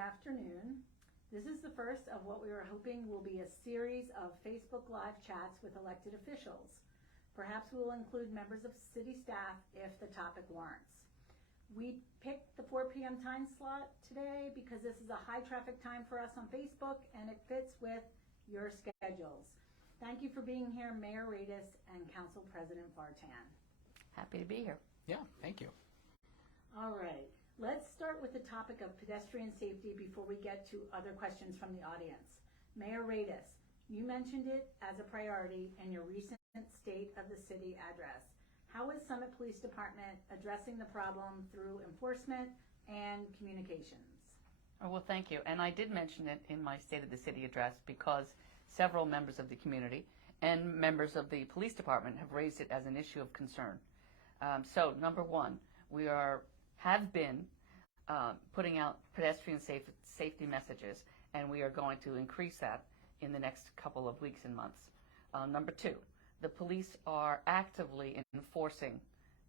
afternoon. This is the first of what we are hoping will be a series of Facebook Live chats with elected officials. Perhaps we will include members of city staff if the topic warrants. We picked the 4 p.m. time slot today because this is a high traffic time for us on Facebook and it fits with your schedules. Thank you for being here, Mayor Radest and Council President Vartan. Happy to be here. Yeah, thank you. All right, let's start with the topic of pedestrian safety before we get to other questions from the audience. Mayor Radest, you mentioned it as a priority in your recent State of the City address. How is Summit Police Department addressing the problem through enforcement and communications? Oh, well, thank you. And I did mention it in my State of the City address because several members of the community and members of the police department have raised it as an issue of concern. So, number one, we have been putting out pedestrian safety messages, and we are going to increase that in the next couple of weeks and months. Number two, the police are actively enforcing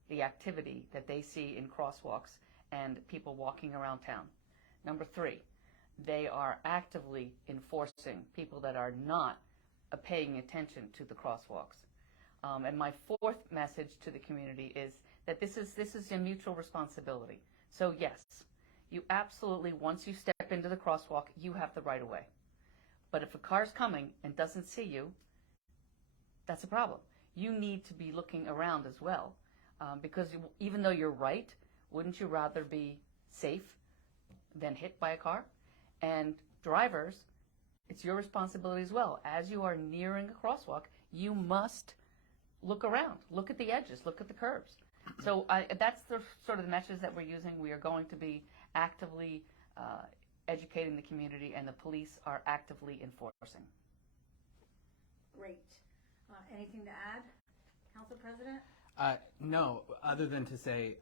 the activity that they see in crosswalks and people walking around town. Number three, they are actively enforcing people that are not paying attention to the crosswalks. And my fourth message to the community is that this is a mutual responsibility. So yes, you absolutely, once you step into the crosswalk, you have the right of way. But if a car's coming and doesn't see you, that's a problem. You need to be looking around as well, because even though you're right, wouldn't you rather be safe than hit by a car? And drivers, it's your responsibility as well. As you are nearing a crosswalk, you must look around, look at the edges, look at the curbs. So that's the sort of the message that we're using. We are going to be actively educating the community, and the police are actively enforcing. Great. Anything to add, Council President? No, other than to say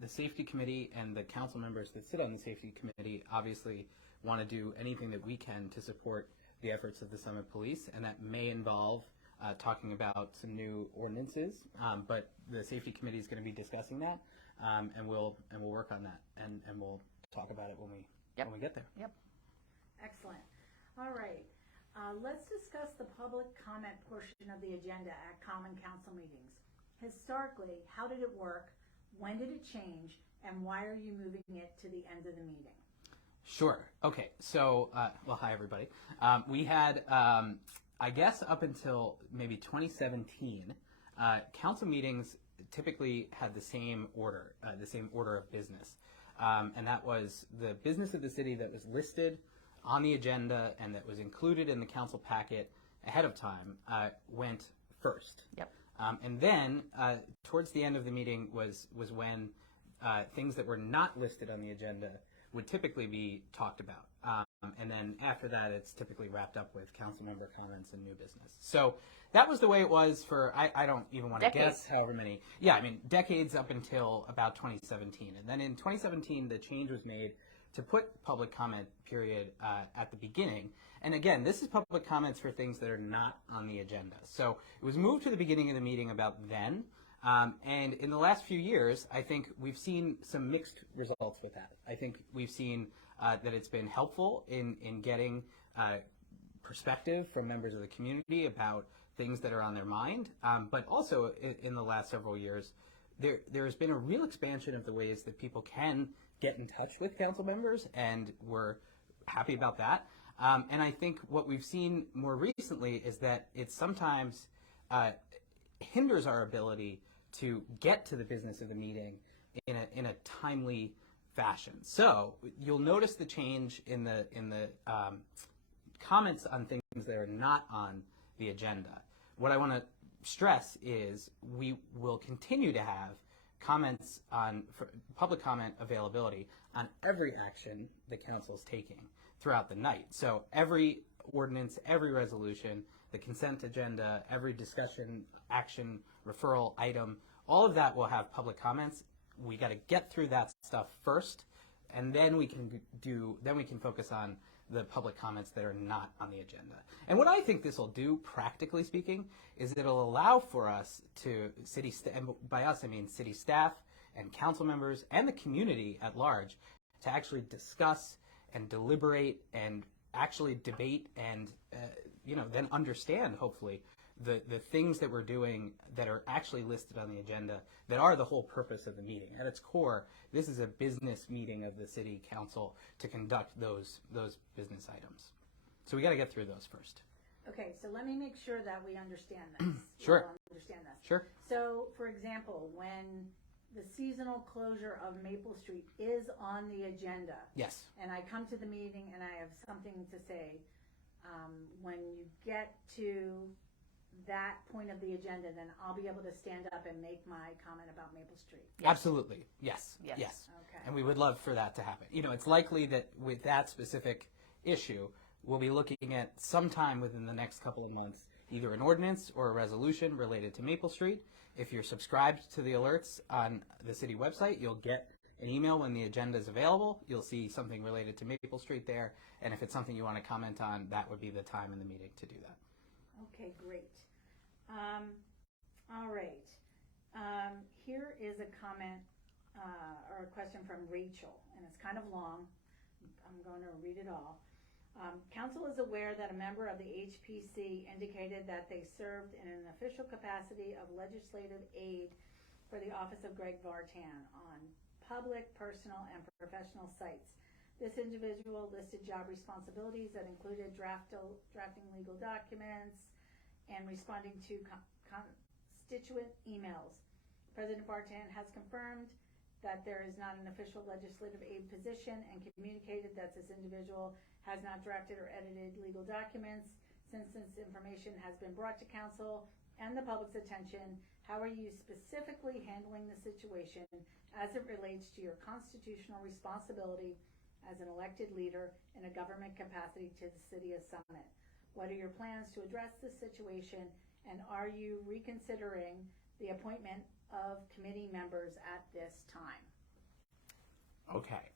the Safety Committee and the council members that sit on the Safety Committee obviously want to do anything that we can to support the efforts of the Summit Police, and that may involve talking about some new ordinances, but the Safety Committee is going to be discussing that, and we'll work on that, and we'll talk about it when we get there. Yep. Excellent. All right. Let's discuss the public comment portion of the agenda at Common Council meetings. Historically, how did it work? When did it change? And why are you moving it to the end of the meeting? Sure. Okay. So, well, hi, everybody. We had, I guess, up until maybe 2017, council meetings typically had the same order of business. And that was the business of the city that was listed on the agenda and that was included in the council packet ahead of time went first. Yep. And then towards the end of the meeting was when things that were not listed on the agenda would typically be talked about. And then after that, it's typically wrapped up with council member comments and new business. So that was the way it was for, I don't even want to guess however many. Yeah, I mean, decades up until about 2017. And then in 2017, the change was made to put public comment period at the beginning. And again, this is public comments for things that are not on the agenda. So it was moved to the beginning of the meeting about then. And in the last few years, I think we've seen some mixed results with that. I think we've seen that it's been helpful in getting perspective from members of the community about things that are on their mind. But also in the last several years, there has been a real expansion of the ways that people can get in touch with council members, and we're happy about that. And I think what we've seen more recently is that it sometimes hinders our ability to get to the business of the meeting in a timely fashion. So you'll notice the change in the comments on things that are not on the agenda. What I want to stress is we will continue to have comments on public comment availability on every action the council is taking throughout the night. So every ordinance, every resolution, the consent agenda, every discussion, action, referral item, all of that will have public comments. We got to get through that stuff first, and then we can focus on the public comments that are not on the agenda. And what I think this will do, practically speaking, is it'll allow for us to, and by us I mean city staff and council members and the community at large, to actually discuss and deliberate and actually debate and then understand, hopefully, the things that we're doing that are actually listed on the agenda that are the whole purpose of the meeting. At its core, this is a business meeting of the city council to conduct those business items. So we got to get through those first. Okay, so let me make sure that we understand this. Sure. We all understand this. Sure. So, for example, when the seasonal closure of Maple Street is on the agenda, Yes. and I come to the meeting and I have something to say, when you get to that point of the agenda, then I'll be able to stand up and make my comment about Maple Street. Yes. Absolutely. Yes. Yes. Yes. Okay. And we would love for that to happen. It's likely that with that specific issue, we'll be looking at sometime within the next couple of months, either an ordinance or a resolution related to Maple Street. If you're subscribed to the alerts on the city website, you'll get an email when the agenda is available. You'll see something related to Maple Street there. And if it's something you want to comment on, that would be the time in the meeting to do that. Okay, great. All right. Here is a comment or a question from Rachel, and it's kind of long. I'm going to read it all. Council is aware that a member of the HPC indicated that they served in an official capacity of legislative aid for the office of Greg Vartan on public, personal, and professional sites. This individual listed job responsibilities that included drafting legal documents and responding to constituent emails. President Vartan has confirmed that there is not an official legislative aid position and communicated that this individual has not drafted or edited legal documents. Since this information has been brought to council and the public's attention, how are you specifically handling the situation as it relates to your constitutional responsibility as an elected leader in a government capacity to the city of Summit? What are your plans to address this situation, and are you reconsidering the appointment of committee members at this time? Okay.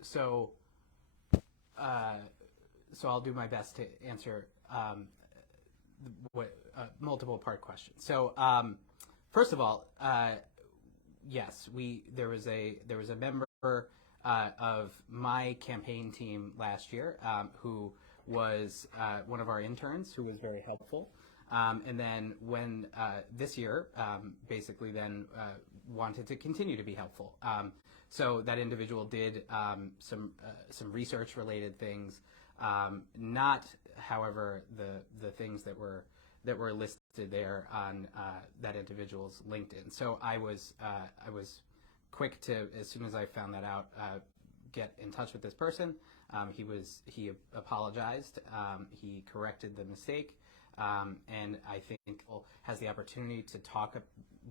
So I'll do my best to answer multiple part questions. So first of all, yes, there was a member of my campaign team last year who was one of our interns who was very helpful. And then when this year, basically then wanted to continue to be helpful. So that individual did some research related things, not, however, the things that were listed there on that individual's LinkedIn. So I was quick to, as soon as I found that out, get in touch with this person. He apologized. He corrected the mistake. And I think has the opportunity to talk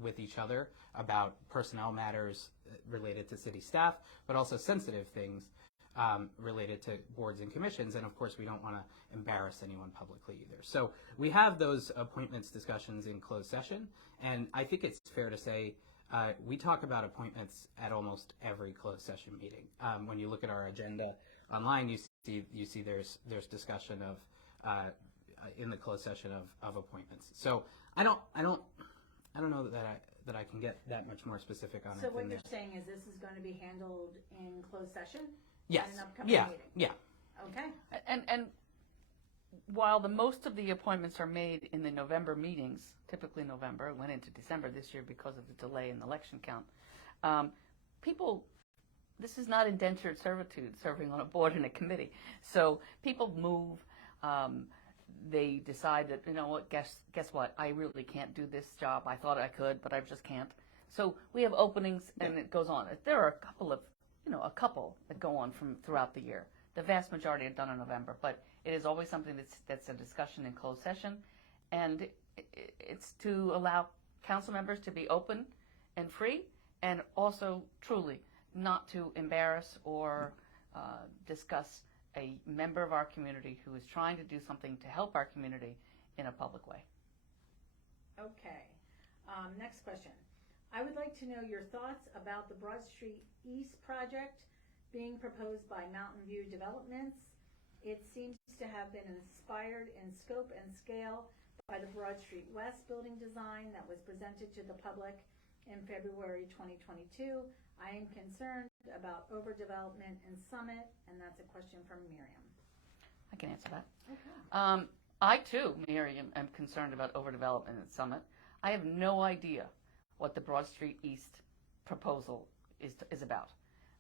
with each other about personnel matters related to city staff, but also sensitive things related to boards and commissions. And of course, we don't want to embarrass anyone publicly either. So we have those appointments discussions in closed session. And I think it's fair to say we talk about appointments at almost every closed session meeting. When you look at our agenda online, you see there's discussion of in the closed session of appointments. So I don't know that I can get that much more specific on it. So what you're saying is this is going to be handled in closed session? Yes. In an upcoming meeting? Yeah. Okay. And while the most of the appointments are made in the November meetings, typically November, went into December this year because of the delay in the election count, this is not indentured servitude serving on a board and a committee. So people move, they decide that, what, guess what, I really can't do this job. I thought I could, but I just can't. So we have openings and it goes on. There are a couple that go on from throughout the year. The vast majority are done in November, but it is always something that's a discussion in closed session, and it's to allow council members to be open and free, and also truly not to embarrass or discuss a member of our community who is trying to do something to help our community in a public way. Okay. Next question. I would like to know your thoughts about the Broad Street East project being proposed by Mountain View Developments. It seems to have been inspired in scope and scale by the Broad Street West building design that was presented to the public in February 2022. I am concerned about overdevelopment in Summit, and that's a question from Miriam. I can answer that. Okay. I too, Miriam, am concerned about overdevelopment at Summit. I have no idea what the Broad Street East proposal is about.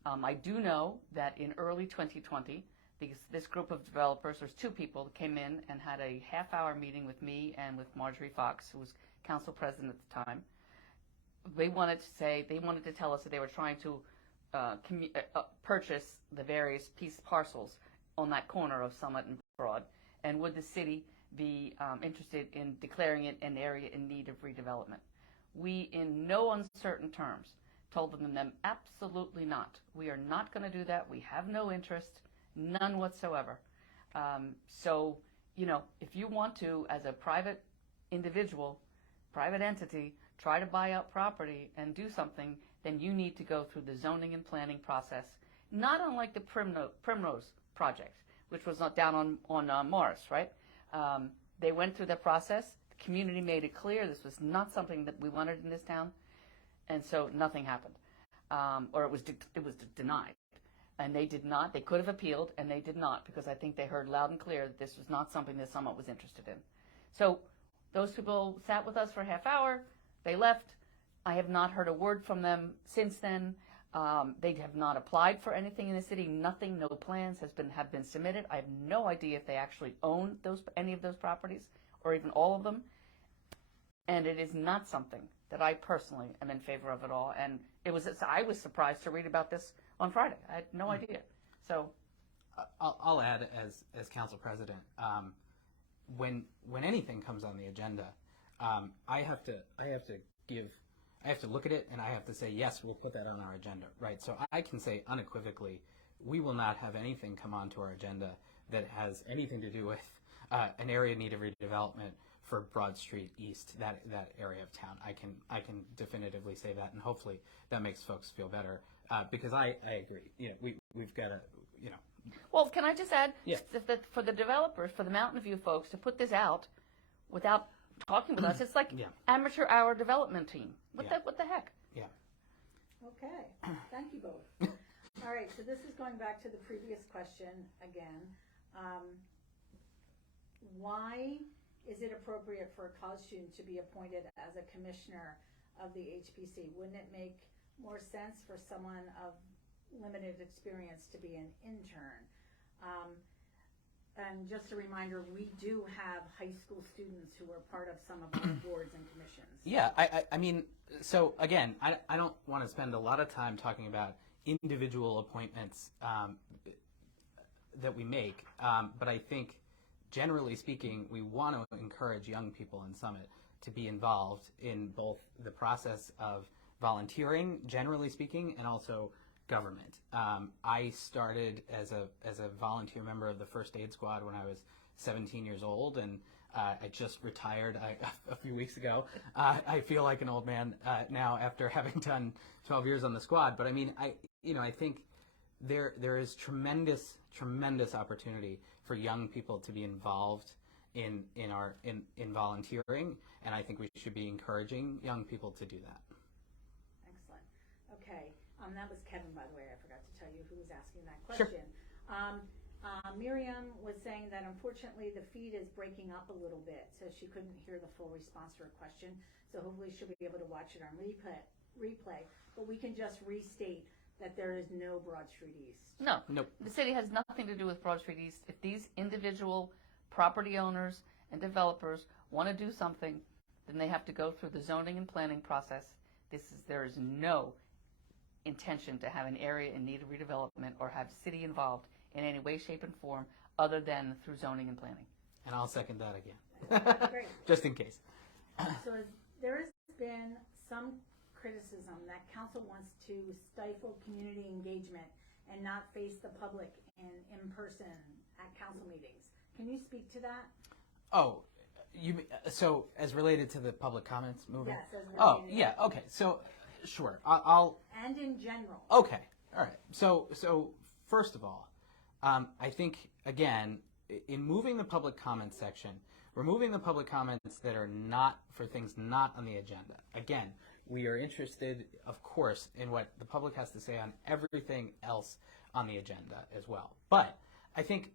I do know that in early 2020, this group of developers, there's two people that came in and had a half-hour meeting with me and with Marjorie Fox, who was council president at the time. They wanted to tell us that they were trying to purchase the various parcels on that corner of Summit and Broad, and would the city be interested in declaring it an area in need of redevelopment. We, in no uncertain terms, told them absolutely not. We are not going to do that. We have no interest, none whatsoever. So, if you want to, as a private individual, private entity, try to buy up property and do something, then you need to go through the zoning and planning process, not unlike the Primrose project, which was not down on Morris, right? They went through the process. The community made it clear this was not something that we wanted in this town, and so nothing happened, or it was denied. And they did not. They could have appealed, and they did not, because I think they heard loud and clear that this was not something that Summit was interested in. So those people sat with us for a half hour. They left. I have not heard a word from them since then. They have not applied for anything in the city. Nothing, no plans have been submitted. I have no idea if they actually own any of those properties, or even all of them. And it is not something that I personally am in favor of at all. And I was surprised to read about this on Friday. I had no idea. So, I'll add as council president, when anything comes on the agenda, I have to look at it and I have to say, yes, we'll put that on our agenda, right? So I can say unequivocally, we will not have anything come onto our agenda that has anything to do with an area in need of redevelopment for Broad Street East, that area of town. I can definitively say that, and hopefully that makes folks feel better, because I agree. We've got to, Well, can I just add Yeah. that for the developers, for the Mountain View folks, to put this out without talking with us, it's like Yeah. amateur hour development team. What the heck? Yeah. Okay, thank you both. All right, so this is going back to the previous question again. Why is it appropriate for a college student to be appointed as a commissioner of the HPC? Wouldn't it make more sense for someone of limited experience to be an intern? And just a reminder, we do have high school students who are part of some of our boards and commissions. Yeah, I mean, so again, I don't want to spend a lot of time talking about individual appointments that we make, but I think, generally speaking, we want to encourage young people in Summit to be involved in both the process of volunteering, generally speaking, and also government. I started as a volunteer member of the First Aid Squad when I was 17 years old, and I just retired a few weeks ago. I feel like an old man now after having done 12 years on the squad. But I mean, I think there is tremendous opportunity for young people to be involved in volunteering, and I think we should be encouraging young people to do that. Excellent. Okay. That was Kevin, by the way. I forgot to tell you who was asking that question. Sure. Miriam was saying that unfortunately the feed is breaking up a little bit, so she couldn't hear the full response to her question. So hopefully she'll be able to watch it on replay. But we can just restate that there is no Broad Street East. No. Nope. The city has nothing to do with Broad Street East. If these individual property owners and developers want to do something, then they have to go through the zoning and planning process. There is no intention to have an area in need of redevelopment or have city involved in any way, shape, and form other than through zoning and planning. And I'll second that again. Great. Just in case. So there has been some criticism that council wants to stifle community engagement and not face the public in person at council meetings. Can you speak to that? Oh, so as related to the public comments movement? Yes, as Oh, related. yeah, okay. So, sure. I'll And in general. Okay. All right. So first of all, I think, again, in moving the public comments section, removing the public comments that are not for things not on the agenda. Again, We are interested, of course, in what the public has to say on everything else on the agenda as well. But I think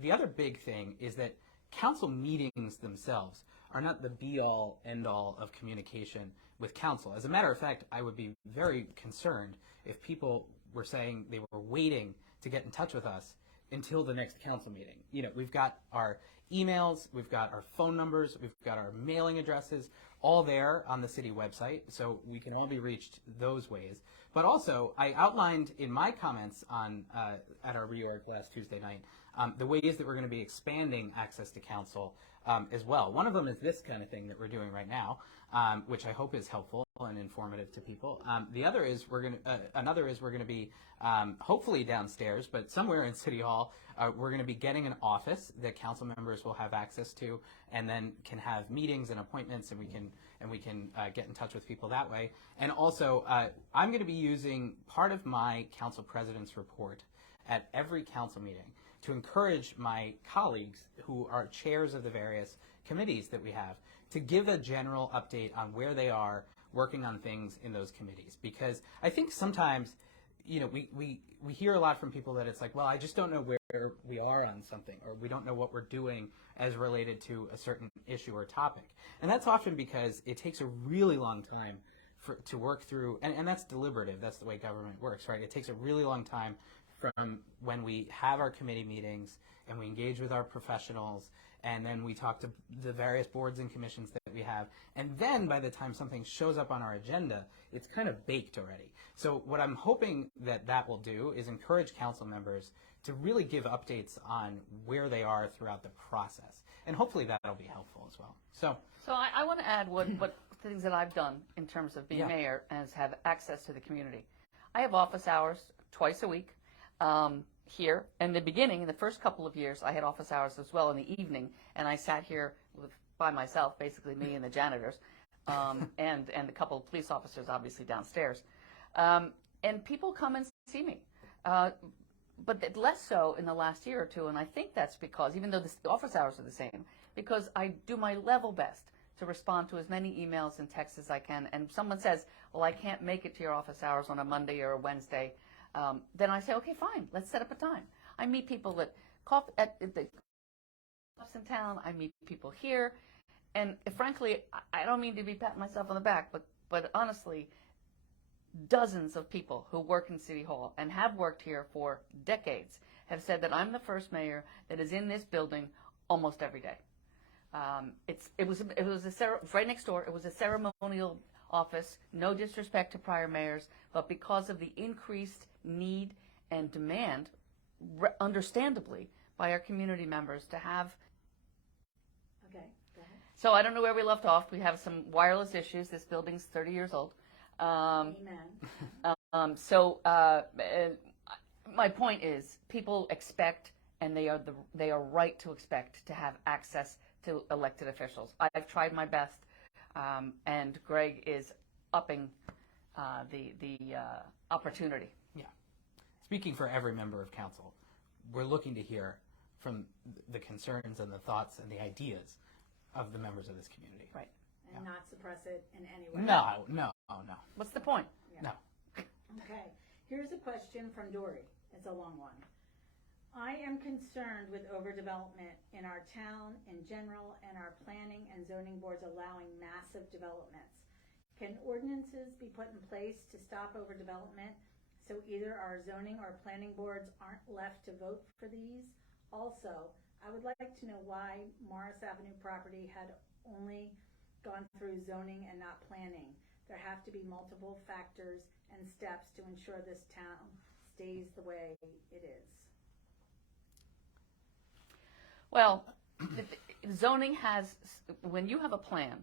the other big thing is that council meetings themselves are not the be-all, end-all of communication with council. As a matter of fact, I would be very concerned if people were saying they were waiting to get in touch with us until the next council meeting. You know, we've got our emails, we've got our phone numbers, we've got our mailing addresses, all there on the city website, so we can all be reached those ways. But also, I outlined in my comments on at our reorg last Tuesday night the ways that we're going to be expanding access to council as well. One of them is this kind of thing that we're doing right now, which I hope is helpful and informative to people. The other is another is we're going to be hopefully downstairs, but somewhere in City Hall, we're going to be getting an office that council members will have access to, and then can have meetings and appointments, and we can get in touch with people that way. And also, I'm going to be using part of my council president's report at every council meeting to encourage my colleagues who are chairs of the various committees that we have to give a general update on where they are working on things in those committees. Because I think sometimes, you know, we hear a lot from people that it's like, well, I just don't know where we are on something, or we don't know what we're doing as related to a certain issue or topic. And that's often because it takes a really long time to work through, and that's deliberative, that's the way government works, right? It takes a really long time from when we have our committee meetings and we engage with our professionals, and then we talk to the various boards and commissions that we have, and then by the time something shows up on our agenda, it's kind of baked already. So what I'm hoping that will do is encourage council members to really give updates on where they are throughout the process, and hopefully that'll be helpful as well. So I want to add what things that I've done in terms of being mayor as have access to the community. I have office hours twice a week. Here. In the beginning, in the first couple of years, I had office hours as well in the evening, and I sat here by myself, basically me and the janitors, and a couple of police officers, obviously, downstairs. And people come and see me. But less so in the last year or two, and I think that's because, even though the office hours are the same, because I do my level best to respond to as many emails and texts as I can, and someone says, well, I can't make it to your office hours on a Monday or a Wednesday, then I say, okay, fine, let's set up a time. I meet people at the clubs in town. I meet people here. And frankly, I don't mean to be patting myself on the back, but honestly, dozens of people who work in City Hall and have worked here for decades have said that I'm the first mayor that is in this building almost every day. It was right next door. It was a ceremonial office, no disrespect to prior mayors, but because of the increased need and demand, understandably, by our community members to have. Okay, go ahead. So I don't know where we left off. We have some wireless issues. This building's 30 years old. Amen. My point is, people expect, and they are right to expect, to have access to elected officials. I've tried my best. And Greg is upping the opportunity. Yeah. Speaking for every member of council, we're looking to hear from the concerns and the thoughts and the ideas of the members of this community. Right. And not suppress it in any way. No. What's the point? Yeah. No. Okay. Here's a question from Dory. It's a long one. I am concerned with overdevelopment in our town in general and our planning and zoning boards allowing massive developments. Can ordinances be put in place to stop overdevelopment so either our zoning or planning boards aren't left to vote for these? Also, I would like to know why Morris Avenue property had only gone through zoning and not planning. There have to be multiple factors and steps to ensure this town stays the way it is. Well, zoning has, when you have a plan,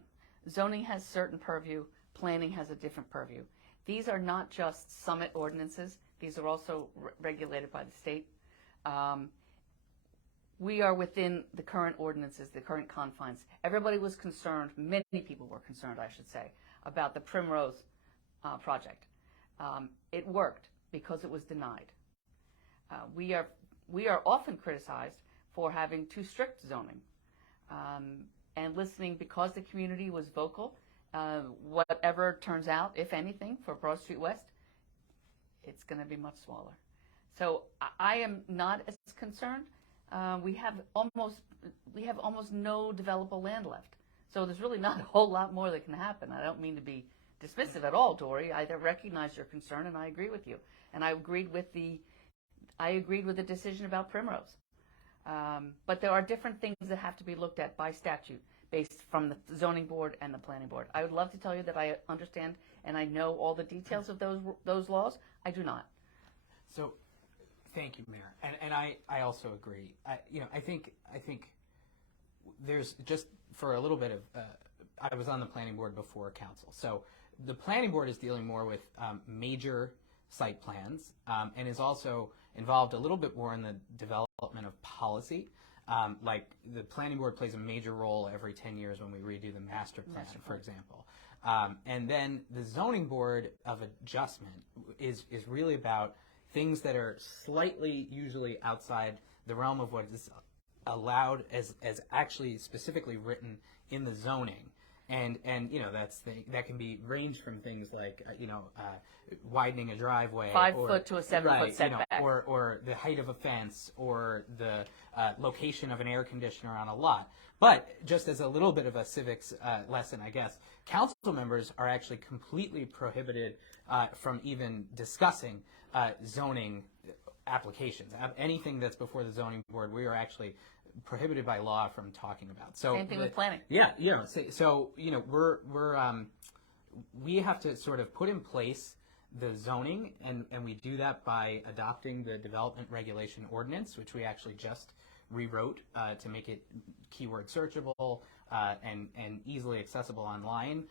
zoning has certain purview, planning has a different purview. These are not just summit ordinances. These are also regulated by the state. We are within the current ordinances, the current confines. Everybody was concerned, many people were concerned, I should say, about the Primrose project. It worked because it was denied. We are often criticized for having too strict zoning, and listening because the community was vocal Whatever turns out, if anything, for Broad Street West, it's going to be much smaller. So I am not as concerned. We have almost no developable land left. So there's really not a whole lot more that can happen. I don't mean to be dismissive at all, Dory. I recognize your concern, and I agree with you. And I agreed with the decision about Primrose. But there are different things that have to be looked at by statute, based from the zoning board and the planning board. I would love to tell you that I understand and I know all the details of those laws. I do not. So, thank you, Mayor. And I also agree. I think there's just for a little bit of. I was on the planning board before council, so the planning board is dealing more with major site plans and is also involved a little bit more in the development of policy. Like the planning board plays a major role every 10 years when we redo the master plan, for example. And then the zoning board of adjustment is really about things that are slightly usually outside the realm of what is allowed as actually specifically written in the zoning. And that can be range from things like widening a driveway, 5 foot to a 7 foot setback, or the height of a fence, or the location of an air conditioner on a lot. But just as a little bit of a civics lesson, I guess, council members are actually completely prohibited from even discussing zoning applications. Anything that's before the zoning board, we are actually prohibited by law from talking about. So same thing with planning. Yeah, we have to sort of put in place the zoning, and we do that by adopting the development regulation ordinance, which we actually just rewrote to make it keyword searchable and easily accessible online,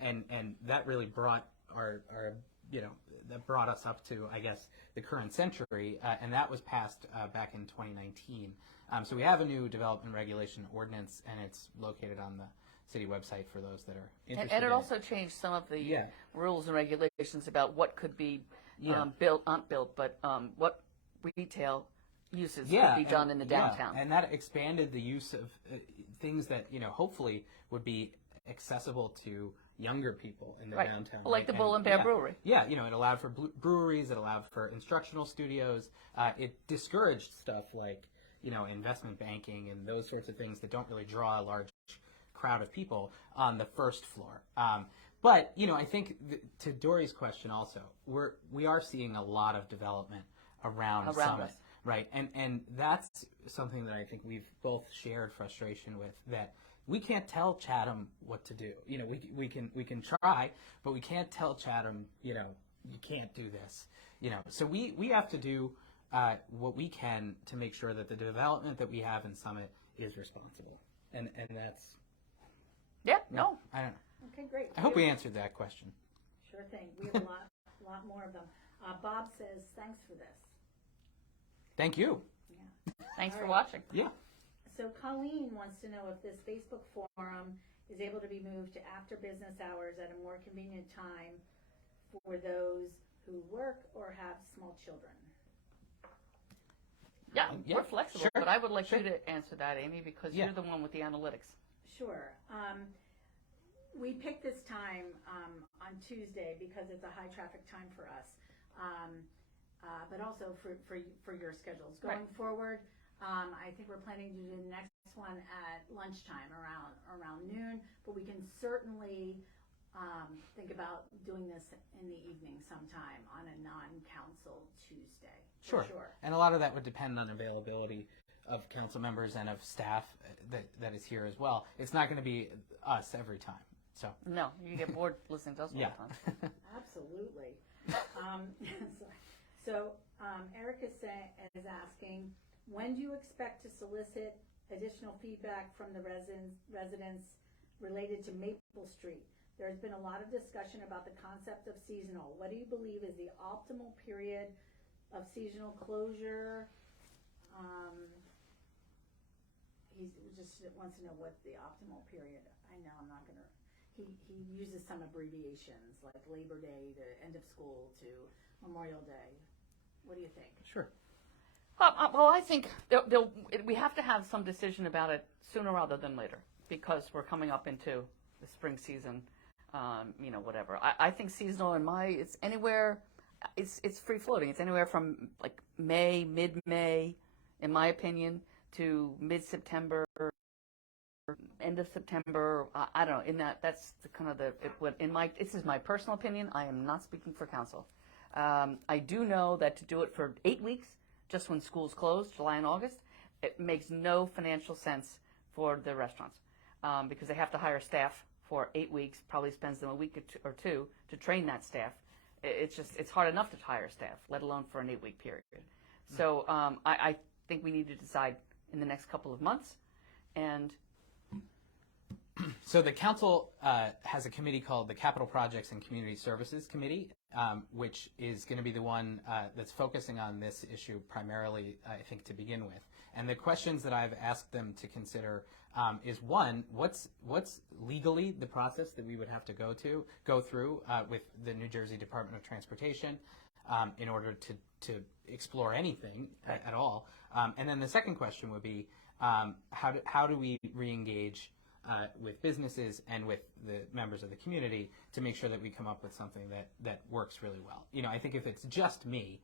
and that really brought that brought us up to, I guess, the current century, and that was passed back in 2019. So we have a new development regulation ordinance, and it's located on the city website for those that are interested. And it also changed some of the rules and regulations about what could be built, not built, but what retail uses could be done in the downtown. And that expanded the use of things that hopefully would be accessible to younger people in the downtown. Like the Bull and Bear Brewery. Yeah, it allowed for breweries, it allowed for instructional studios, it discouraged stuff like investment banking and those sorts of things that don't really draw a large crowd of people on the first floor. But I think to Dory's question also, we are seeing a lot of development around Summit, us. Right? And that's something that I think we've both shared frustration with, that we can't tell Chatham what to do. We can try, but we can't tell Chatham, you can't do this. So we have to do what we can to make sure that the development that we have in Summit is responsible, and that's. Yeah. No. I don't know. Okay, great. I hope we answered that question. Sure thing. We have a lot more of them. Bob says, thanks for this. Thank you. Yeah. Thanks for right. watching. Yeah. So Colleen wants to know if this Facebook forum is able to be moved to after business hours at a more convenient time for those who work or have small children. Yeah, we're flexible, sure, but I would like sure. you to answer that, Amy, because you're the one with the analytics. Sure. We picked this time on Tuesday because it's a high traffic time for us, but also for your schedules. Going forward, I think we're planning to do the next one at lunchtime around noon, but we can certainly think about doing this in the evening sometime on a non-council Tuesday. Sure. Sure. And a lot of that would depend on availability of council members and of staff that is here as well. It's not going to be us every time. So No, you get bored listening to us all the time. Absolutely. So Eric is asking, when do you expect to solicit additional feedback from the residents related to Maple Street? There's been a lot of discussion about the concept of seasonal. What do you believe is the optimal period of seasonal closure? He just wants to know what the optimal period. I know I'm not going to. He uses some abbreviations like Labor Day to end of school to Memorial Day. What do you think? Sure. Well, I think we have to have some decision about it sooner rather than later, because we're coming up into the spring season. whatever. I think seasonal it's anywhere, it's free floating. It's anywhere from like May, mid-May, in my opinion, to mid-September, end of September. I don't know. That's the kind of this is my personal opinion. I am not speaking for council. I do know that to do it for 8 weeks, just when schools close, July and August, it makes no financial sense for the restaurants because they have to hire staff for 8 weeks, probably spends them a week or two to train that staff. It's hard enough to hire staff, let alone for an 8-week period. So I think we need to decide in the next couple of months. And so the council has a committee called the Capital Projects and Community Services Committee, which is going to be the one that's focusing on this issue primarily, I think, to begin with. And the questions that I've asked them to consider is one, what's legally the process that we would have to go through with the New Jersey Department of Transportation in order to explore anything at all. And then the second question would be how do we re-engage with businesses and with the members of the community to make sure that we come up with something that works really well. I think if it's just me,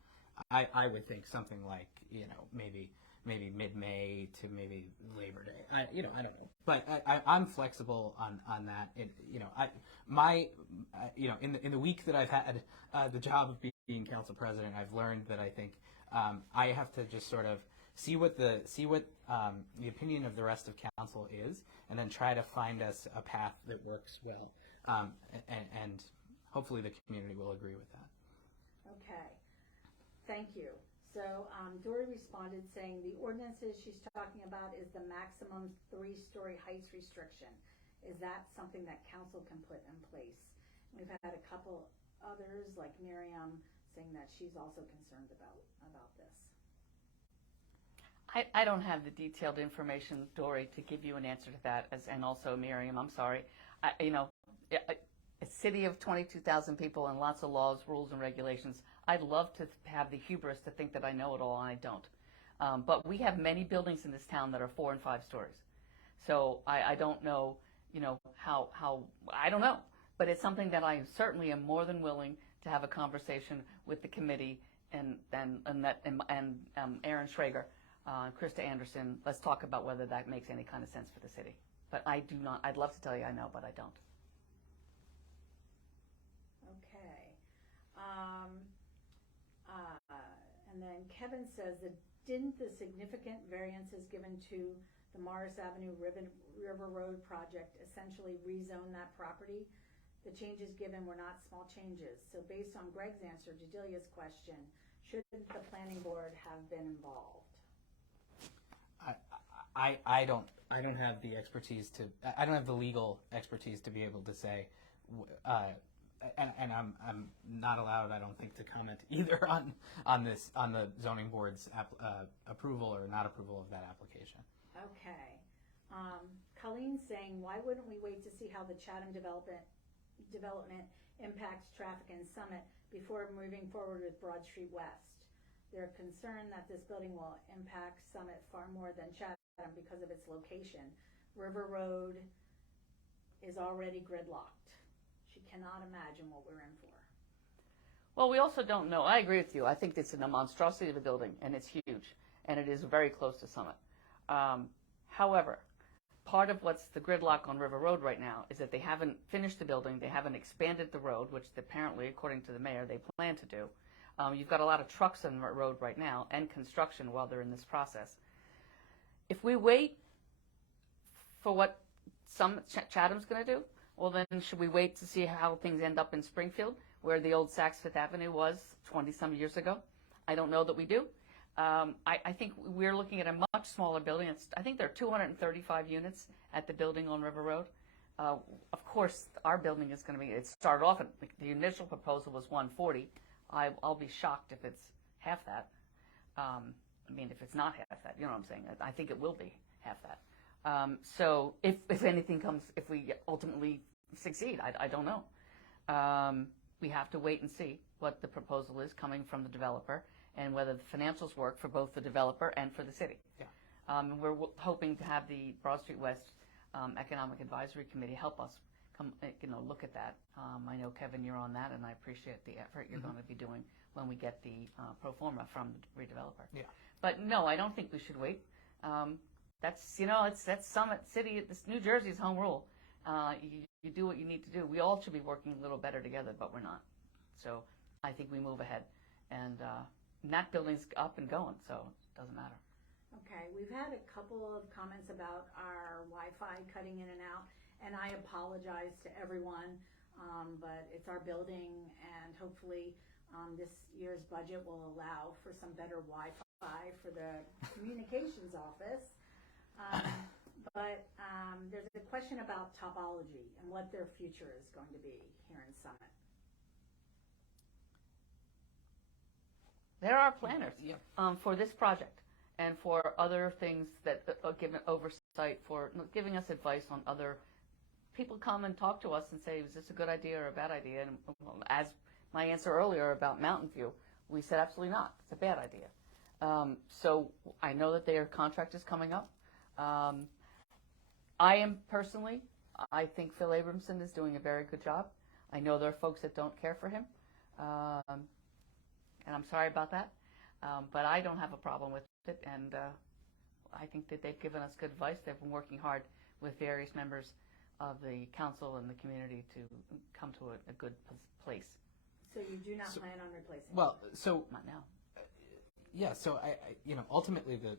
I would think something like, maybe mid-May to maybe Labor Day. I don't know. But I'm flexible on that. In the week that I've had the job of being council president, I've learned that I think I have to just sort of see what the opinion of the rest of council is, and then try to find us a path that works well, and hopefully the community will agree with that. Okay, thank you. So Dory responded saying the ordinances she's talking about is the maximum 3-story heights restriction. Is that something that council can put in place? We've had a couple others, like Miriam, saying that she's also concerned about this. I don't have the detailed information, Dory, to give you an answer to that, and also Miriam, I'm sorry. A city of 22,000 people and lots of laws, rules, and regulations, I'd love to have the hubris to think that I know it all, and I don't. But we have many buildings in this town that are 4 and 5 stories. So I don't know, how I don't know. But it's something that I certainly am more than willing to have a conversation with the committee and Aaron Schrager, Krista Anderson. Let's talk about whether that makes any kind of sense for the city. But I do not. I'd love to tell you I know, but I don't. Okay. And then Kevin says that didn't the significant variances given to the Morris Avenue River Road project essentially rezone that property? The changes given were not small changes. So based on Greg's answer to Delia's question, shouldn't the planning board have been involved? I don't have the expertise I don't have the legal expertise to be able to say, and I'm not allowed, I don't think, to comment either on the zoning board's approval or not approval of that application. Okay. Colleen's saying, why wouldn't we wait to see how the Chatham development impacts traffic in Summit before moving forward with Broad Street West? They're concerned that this building will impact Summit far more than Chatham because of its location. River Road is already gridlocked. She cannot imagine what we're in for. Well, we also don't know. I agree with you. I think it's a monstrosity of a building, and it's huge, and it is very close to Summit. However, part of what's the gridlock on River Road right now is that they haven't finished the building, they haven't expanded the road, which apparently, according to the mayor, they plan to do. You've got a lot of trucks on the road right now and construction while they're in this process. If we wait for what Chatham's going to do, well then should we wait to see how things end up in Springfield, where the old Saks Fifth Avenue was 20-some years ago? I don't know that we do. I think we're looking at a much smaller building. I think there are 235 units at the building on River Road. Of course, our building is going to be, it started off, the initial proposal was 140. I'll be shocked if it's half that. If it's not half that, you know what I'm saying? I think it will be half that. So if anything comes, if we ultimately succeed, I don't know. We have to wait and see what the proposal is coming from the developer and whether the financials work for both the developer and for the city. Yeah. We're hoping to have the Broad Street West Economic Advisory Committee help us come, look at that. I know, Kevin, you're on that, and I appreciate the effort you're going to be doing when we get the pro forma from the redeveloper. Yeah. But no, I don't think we should wait. That's Summit City, this New Jersey's home rule. You do what you need to do. We all should be working a little better together, but we're not. So I think we move ahead. And that building's up and going, so it doesn't matter. Okay, we've had a couple of comments about our Wi-Fi cutting in and out, and I apologize to everyone, but it's our building, and hopefully this year's budget will allow for some better Wi-Fi for the communications office. But there's a question about topology and what their future is going to be here in Summit. There are planners for this project and for other things that are given oversight for giving us advice on other. People come and talk to us and say, is this a good idea or a bad idea? And as my answer earlier about Mountain View, we said absolutely not. It's a bad idea. So I know that their contract is coming up. I think Phil Abramson is doing a very good job. I know there are folks that don't care for him. And I'm sorry about that. But I don't have a problem with it. And I think that they've given us good advice. They've been working hard with various members of the council and the community to come to a good place. So you do not plan on replacing it? Well, so Not now. yeah, so I ultimately the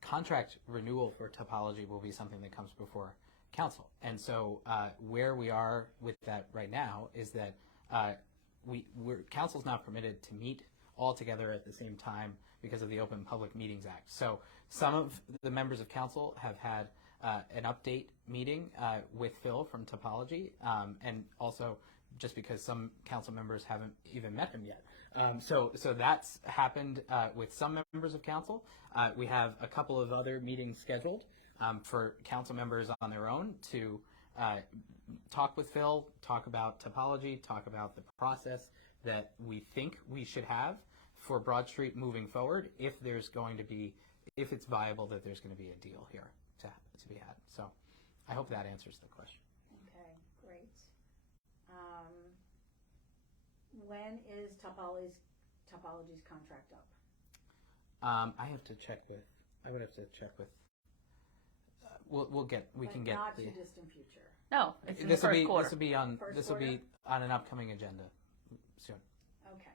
contract renewal for topology will be something that comes before council. And so where we are with that right now is that council's not permitted to meet all together at the same time because of the Open Public Meetings Act. So some of the members of council have had an update meeting with Phil from topology, and also just because some council members haven't even met him yet. So that's happened with some members of council. We have a couple of other meetings scheduled for council members on their own to talk with Phil, talk about topology, talk about the process that we think we should have for Broad Street moving forward if it's viable that there's going to be a deal here to be had. So I hope that answers the question. Okay, great. When is topology's contract up? I have to check with. I would have to check with. We can get not the. too distant future. No, it's in the first quarter. This will be on an upcoming agenda soon. Okay,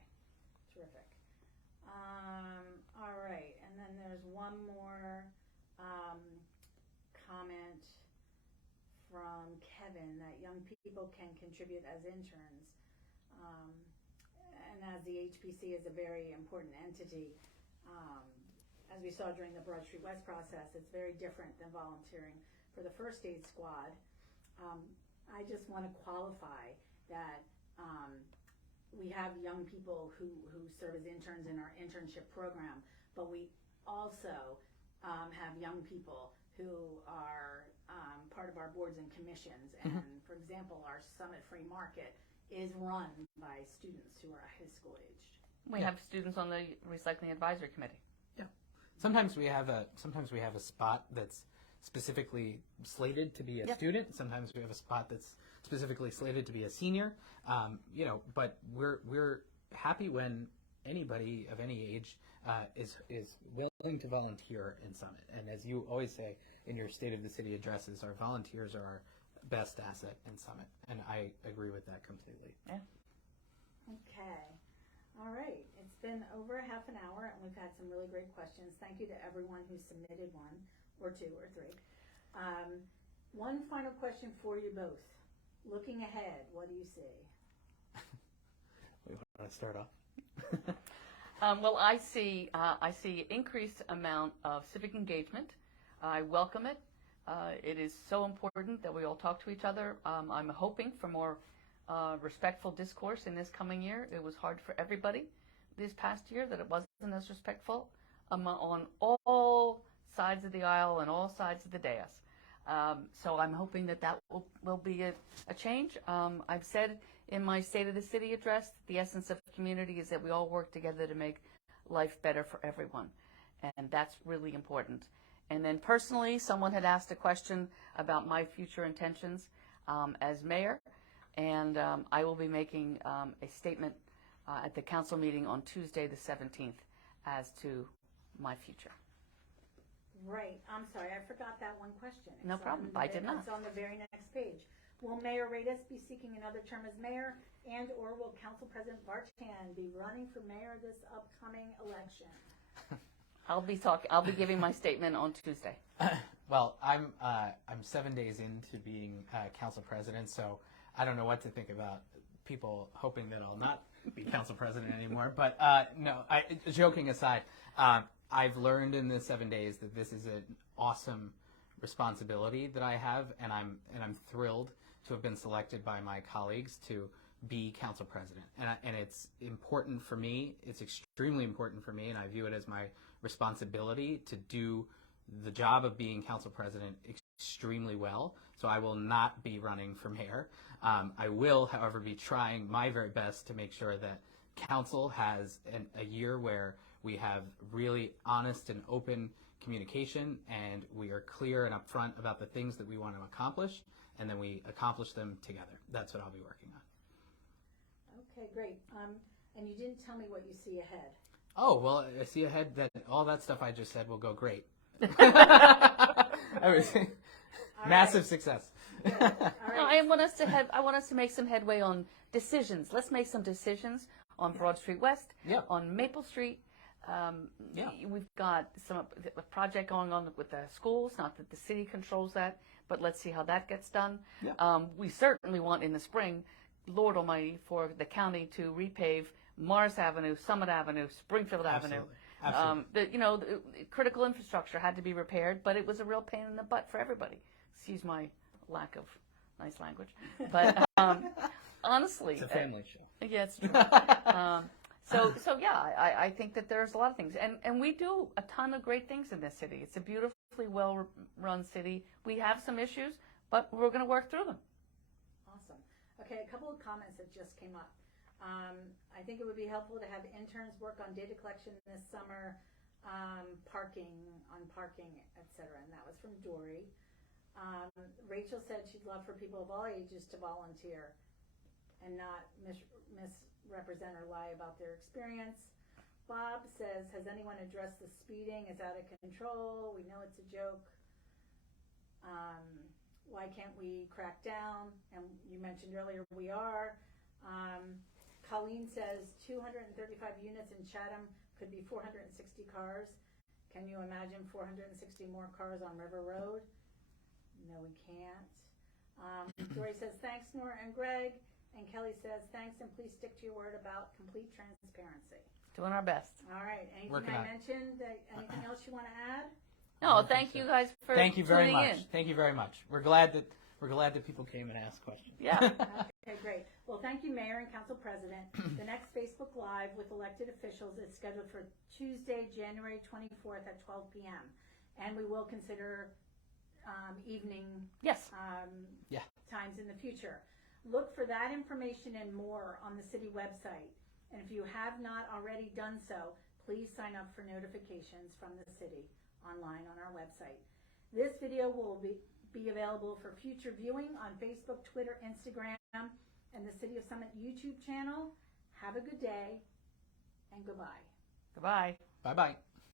terrific. All right, and then there's one more comment from Kevin that young people can contribute as interns. And as the HPC is a very important entity, as we saw during the Broad Street West process, it's very different than volunteering for the first aid squad. I just want to qualify that we have young people who serve as interns in our internship program, but we also have young people who are part of our boards and commissions. And for example, our Summit Free Market is run by students who are high school aged. We have students on the Recycling Advisory Committee. Yeah. Sometimes we have a spot that's specifically slated to be a student. Sometimes we have a spot that's specifically slated to be a senior. But we're happy when anybody of any age is willing to volunteer in Summit. And as you always say in your State of the City addresses, our volunteers are our best asset in Summit. And I agree with that completely. Yeah. Okay. All right. It's been over a half an hour, and we've had some really great questions. Thank you to everyone who submitted one, or two, or three. One final question for you both. Looking ahead, what do you see? We want to start off. Well, I see increased amount of civic engagement. I welcome it. It is so important that we all talk to each other. I'm hoping for more respectful discourse in this coming year. It was hard for everybody this past year that it wasn't as respectful on all sides of the aisle and all sides of the dais. So I'm hoping that will be a change. I've said in my State of the City address, the essence of community is that we all work together to make life better for everyone. And that's really important. And then personally, someone had asked a question about my future intentions. as mayor, and I will be making a statement at the council meeting on Tuesday the 17th as to my future. Right. I'm sorry, I forgot that one question. No problem. I did not. It's on the very next page. Will Mayor Radest be seeking another term as mayor, and or will Council President Vartan be running for mayor this upcoming election? I'll be giving my statement on Tuesday. Well, I'm 7 days into being council president, so I don't know what to think about people hoping that I'll not be council president anymore. But no, joking aside, I've learned in the 7 days that this is an awesome responsibility that I have, and I'm thrilled to have been selected by my colleagues to be council president. And it's important for me. It's extremely important for me, and I view it as my responsibility to do the job of being council president extremely well. So I will not be running for mayor. I will, however, be trying my very best to make sure that council has a year where we have really honest and open communication, and we are clear and upfront about the things that we want to accomplish, and then we accomplish them together. That's what I'll be working on. Okay, great. And you didn't tell me what you see ahead. Oh, well, I see ahead that all that stuff I just said will go great. Massive success. All right. No, I want us to make some headway on decisions. Let's make some decisions on Broad Street West, on Maple Street. We've got a project going on with the schools. Not that the city controls that, but let's see how that gets done. We certainly want in the spring, Lord Almighty, for the county to repave Morris Avenue, Summit Avenue, Springfield Avenue. Absolutely. The critical infrastructure had to be repaired, but it was a real pain in the butt for everybody. Excuse my lack of nice language, but honestly, it's a family show. Yeah, it's true. So yeah, I think that there's a lot of things, and we do a ton of great things in this city. It's a beautifully well-run city. We have some issues, but we're going to work through them. Awesome. Okay, a couple of comments that just came up. I think it would be helpful to have interns work on data collection this summer, parking, etc. And that was from Dory. Rachel said she'd love for people of all ages to volunteer and not misrepresent or lie about their experience. Bob says, has anyone addressed the speeding? It's out of control. We know it's a joke. Why can't we crack down? And you mentioned earlier we are. Colleen says 235 units in Chatham could be 460 cars. Can you imagine 460 more cars on River Road? No, we can't. Dory says, thanks, Nora and Greg. And Kelly says, thanks, and please stick to your word about complete transparency. Doing our best. All right. Anything I mentioned? Anything else you want to add? No, thank you guys for Thank you very tuning much. in. Thank you very much. We're glad that people came and asked questions. Yeah. Okay, great. Well, thank you, Mayor and Council President. The next Facebook Live with elected officials is scheduled for Tuesday, January 24th at 12 p.m. And we will consider evening times in the future. Look for that information and more on the city website. And if you have not already done so, please sign up for notifications from the city online on our website. This video will be available for future viewing on Facebook, Twitter, Instagram, and the City of Summit YouTube channel. Have a good day, and goodbye. Goodbye. Bye-bye.